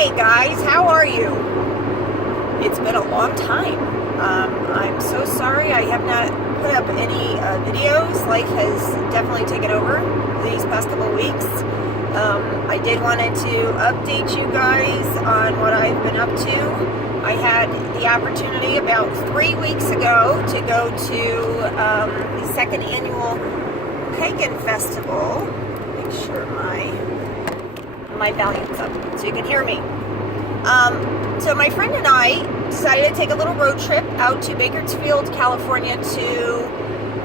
Hey guys, how are you? It's been a long time. I'm so sorry I have not put up any videos. Life has definitely taken over these past couple of weeks. I did wanted to update you guys on what I've been up to. I had the opportunity about 3 weeks ago to go to the second annual Pagan Festival. Make sure my volume's up so you can hear me. So my friend and I decided to take a little road trip out to Bakersfield, California to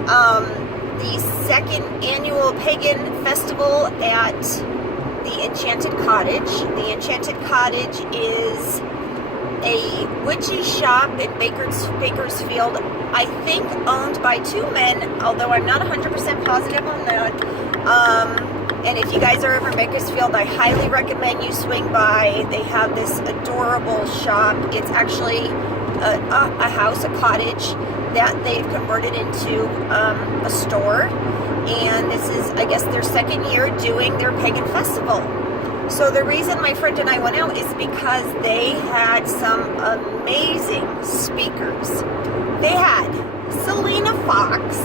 the second annual Pagan Festival at the Enchanted Cottage. The Enchanted Cottage is a witch's shop in Bakersfield, I think owned by two men, although I'm not 100% positive on that. And if you guys are ever in Bakersfield, I highly recommend you swing by. They have this adorable shop. It's actually a house, a cottage, that they've converted into a store. And this is, I guess, their second year doing their Pagan Festival. So the reason my friend and I went out is because they had some amazing speakers. They had Selena Fox,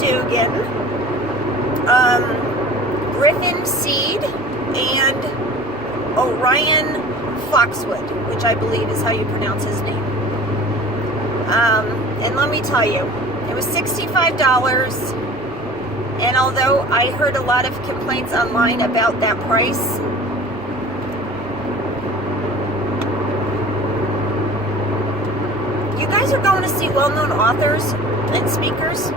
Dugan, Griffin Seed, and Orion Foxwood, which I believe is how you pronounce his name. And let me tell you, it was $65, and although I heard a lot of complaints online about that price, you guys are going to see well-known authors and speakers.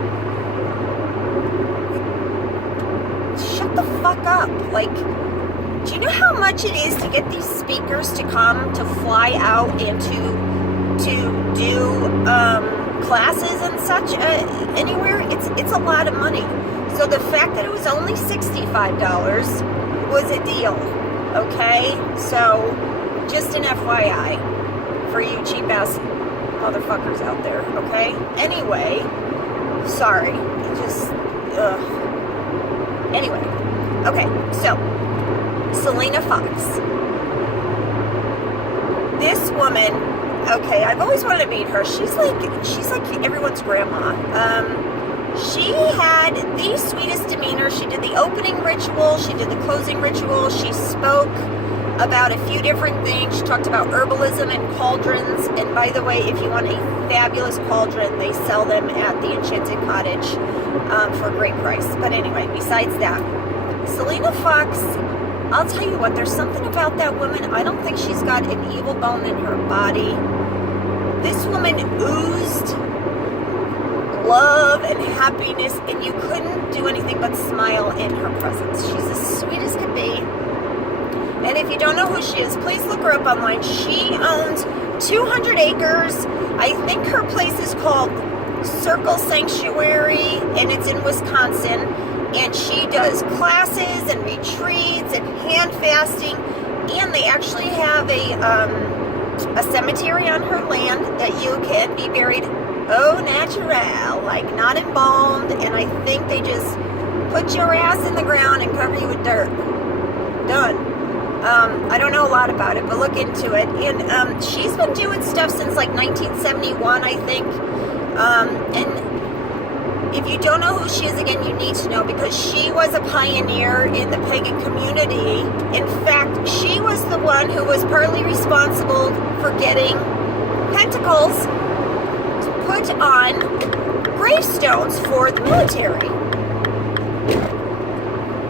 Shut the fuck up. Like, do you know how much it is to get these speakers to come, to fly out and to do classes and such anywhere? It's a lot of money. So the fact that it was only $65 was a deal. Okay? So just an FYI for you cheap ass motherfuckers out there. Okay? Anyway, sorry. Just Anyway, okay, so, Selena Fox. This woman, okay, I've always wanted to meet her. She's like everyone's grandma. She had the sweetest demeanor. She did the opening ritual. She did the closing ritual. She spoke about a few different things. She talked about herbalism and cauldrons. And by the way, if you want a fabulous cauldron, they sell them at the Enchanted Cottage for a great price. But anyway, besides that, Selena Fox, I'll tell you what, there's something about that woman. I don't think she's got an evil bone in her body. This woman oozed love and happiness, and you couldn't do anything but smile in her presence. She's as sweet as could be. And if you don't know who she is, please look her up online. She owns 200 acres. I think her place is called Circle Sanctuary, and it's in Wisconsin. And she does classes and retreats and hand fasting. And they actually have a cemetery on her land that you can be buried au natural, like not embalmed. And I think they just put your ass in the ground and cover you with dirt. Done. I don't know a lot about it, but look into it. And she's been doing stuff since like 1971, I think. And if you don't know who she is, again, you need to know, because she was a pioneer in the pagan community. In fact, she was the one who was partly responsible for getting pentacles to put on gravestones for the military.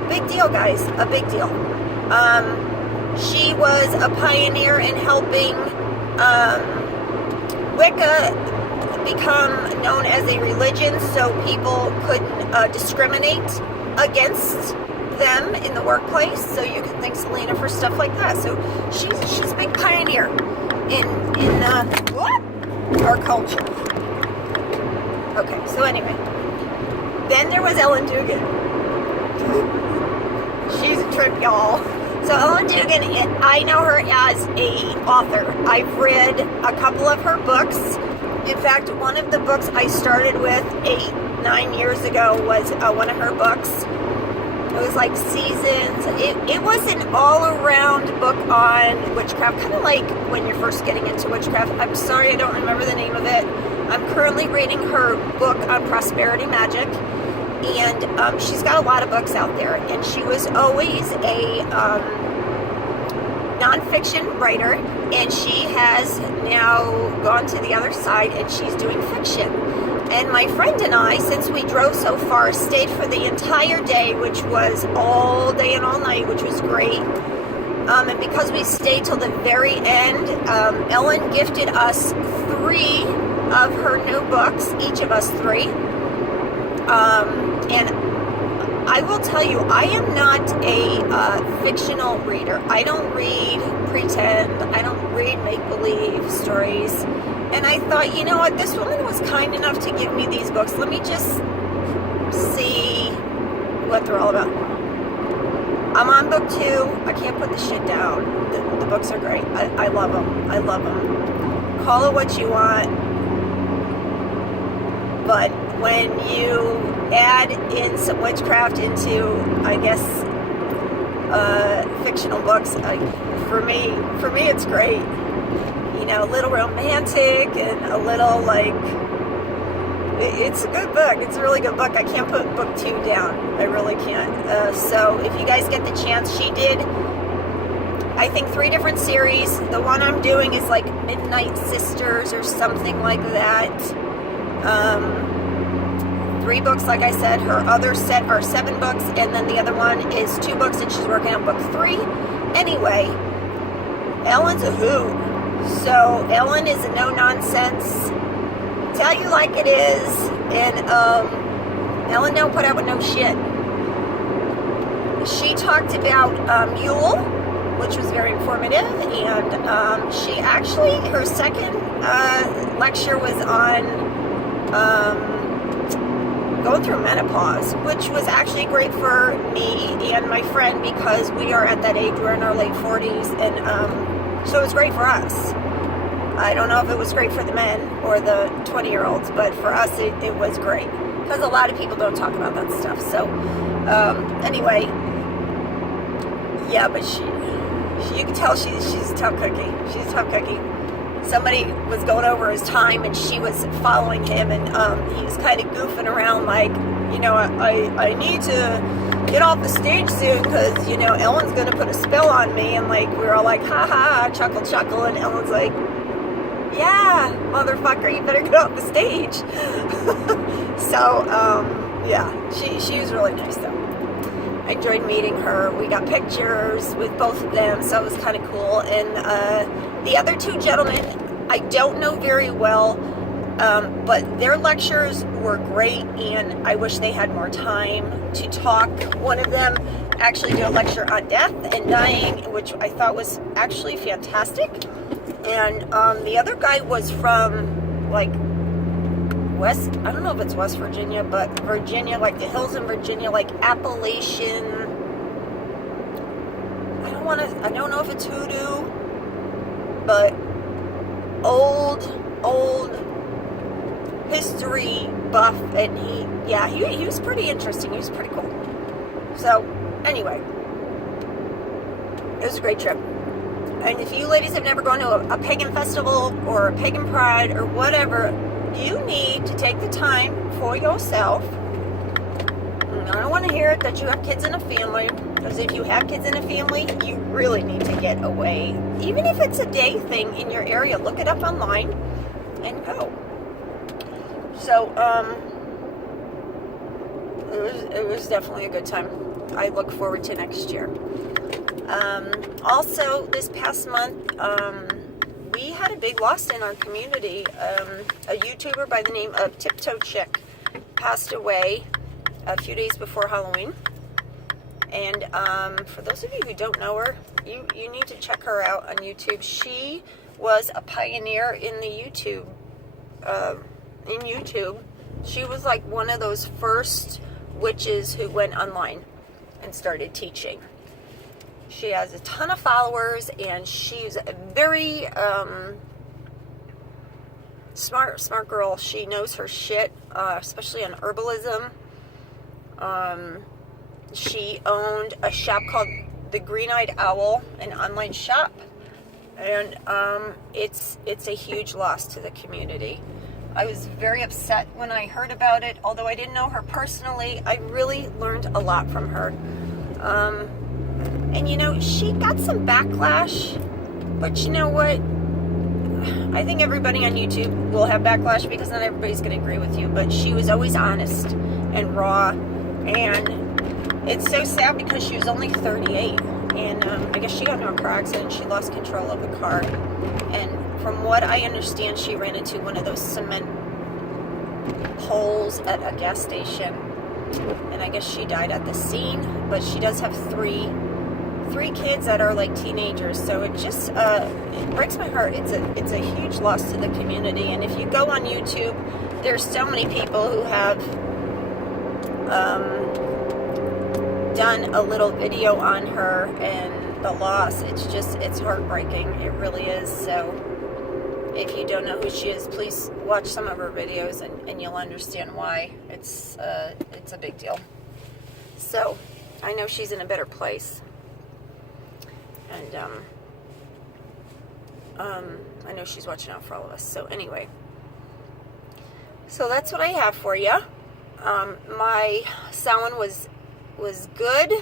Big deal, guys. A big deal. She was a pioneer in helping Wicca become known as a religion so people couldn't discriminate against them in the workplace. So you can thank Selena for stuff like that. So she's a big pioneer in our culture. Okay, so anyway. Then there was Dugan. She's a trip, y'all. So Dugan, I know her as a author. I've read a couple of her books. In fact, one of the books I started with 9 years ago was one of her books. was like seasons. It was an all-around book on witchcraft, kind of like when you're first getting into witchcraft. I'm sorry, I don't remember the name of it. I'm currently reading her book on prosperity magic, and she's got a lot of books out there, and she was always a nonfiction writer, and she has now gone to the other side, and she's doing fiction. And my friend and I, since we drove so far, stayed for the entire day, which was all day and all night, which was great. And because we stayed till the very end, Ellen gifted us 3 of her new books, each of us 3. And I will tell you, I am not a fictional reader. I don't read pretend. I don't read make-believe stories. And I thought, you know what, this woman was kind enough to give me these books. Let me just see what they're all about. I'm on book 2. I can't put the shit down. The books are great. I love them. I love them. Call it what you want. But when you add in some witchcraft into, I guess, fictional books, for me it's great. You know, a little romantic and a little like, it's a good book. It's a really good book. I can't put book 2 down. I really can't. So if you guys get the chance, she did, I think, 3 different series. The one I'm doing is like Midnight Sisters or something like that. 3 books, like I said. Her other set are 7 books, and then the other one is 2 books, and she's working on book 3. Anyway, Ellen's a hoot. So Ellen is a no-nonsense, tell you like it is, and Ellen don't put up with no shit. She talked about Yule, which was very informative, and she actually, her second lecture was on going through menopause, which was actually great for me and my friend because we are at that age, we're in our late 40s, and so it was great for us. I don't know if it was great for the men or the 20-year-olds, but for us it was great because a lot of people don't talk about that stuff. So anyway, yeah, but you can tell she's a tough cookie. She's a tough cookie. Somebody was going over his time, and she was following him, and he was kind of goofing around like, you know, I need to get off the stage soon because, you know, Ellen's going to put a spell on me. And like, we were all like, ha ha, chuckle. And Ellen's like, yeah, motherfucker, you better get off the stage. So, yeah, she was really nice though. I enjoyed meeting her. We got pictures with both of them, so it was kind of cool. And the other 2 gentlemen, I don't know very well, but their lectures were great, and I wish they had more time to talk. One of them actually did a lecture on death and dying, which I thought was actually fantastic. And the other guy was from, like, West, I don't know if it's West Virginia, but Virginia, like the hills in Virginia, like Appalachian, I don't know if it's hoodoo, but old history buff, and he was pretty interesting. He was pretty cool. So anyway, it was a great trip. And if you ladies have never gone to a pagan festival or a pagan pride or whatever, you need to take the time for yourself. And I don't want to hear it that you have kids in a family, because if you have kids in a family, you really need to get away. Even if it's a day thing in your area, look it up online and go. So, it was definitely a good time. I look forward to next year. Also, this past month, we had a big loss in our community. A YouTuber by the name of Tiptoe Chick passed away a few days before Halloween. And for those of you who don't know her, you need to check her out on YouTube. She was a pioneer in the YouTube. She was like one of those first witches who went online and started teaching. She has a ton of followers, and she's a very smart girl. She knows her shit, especially on herbalism. She owned a shop called the Green-Eyed Owl, an online shop, and it's a huge loss to the community. I was very upset when I heard about it. Although I didn't know her personally, I really learned a lot from her. And you know, she got some backlash, but you know what? I think everybody on YouTube will have backlash because not everybody's going to agree with you, but she was always honest and raw, and it's so sad because she was only 38, and I guess she got into a car accident. She lost control of the car, and from what I understand, she ran into one of those cement poles at a gas station, and I guess she died at the scene. But she does have three kids that are like teenagers, so it just it breaks my heart. It's a huge loss to the community. And if you go on YouTube, there's so many people who have done a little video on her and the loss. It's heartbreaking. It really is. So if you don't know who she is, please watch some of her videos and you'll understand why. It's a big deal. So I know she's in a better place. And I know she's watching out for all of us. So anyway, so that's what I have for you. My Samhain was good.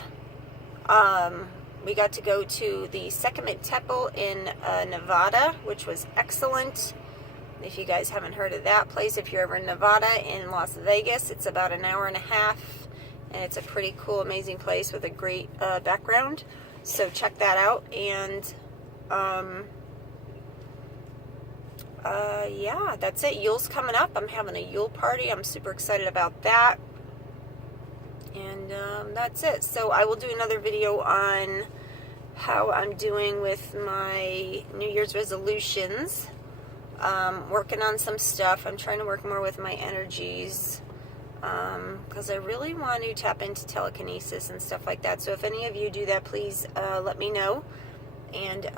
We got to go to the Second Temple in Nevada, which was excellent. If you guys haven't heard of that place, if you're ever in Nevada, in Las Vegas, it's about an hour and a half, and it's a pretty cool, amazing place with a great background. So check that out. And yeah, that's it. Yule's coming up. I'm having a Yule party. I'm super excited about that. And that's it. So I will do another video on how I'm doing with my New Year's resolutions. Working on some stuff. I'm trying to work more with my energies, because I really want to tap into telekinesis and stuff like that. So if any of you do that, please let me know, and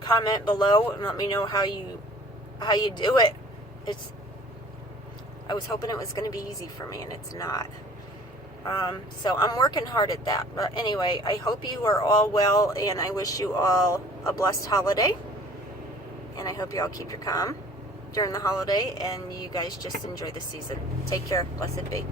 comment below and let me know how you do it. I was hoping it was going to be easy for me, and it's not. So I'm working hard at that. But anyway, I hope you are all well, and I wish you all a blessed holiday. And I hope you all keep your calm during the holiday, and you guys just enjoy the season. Take care. Blessed be.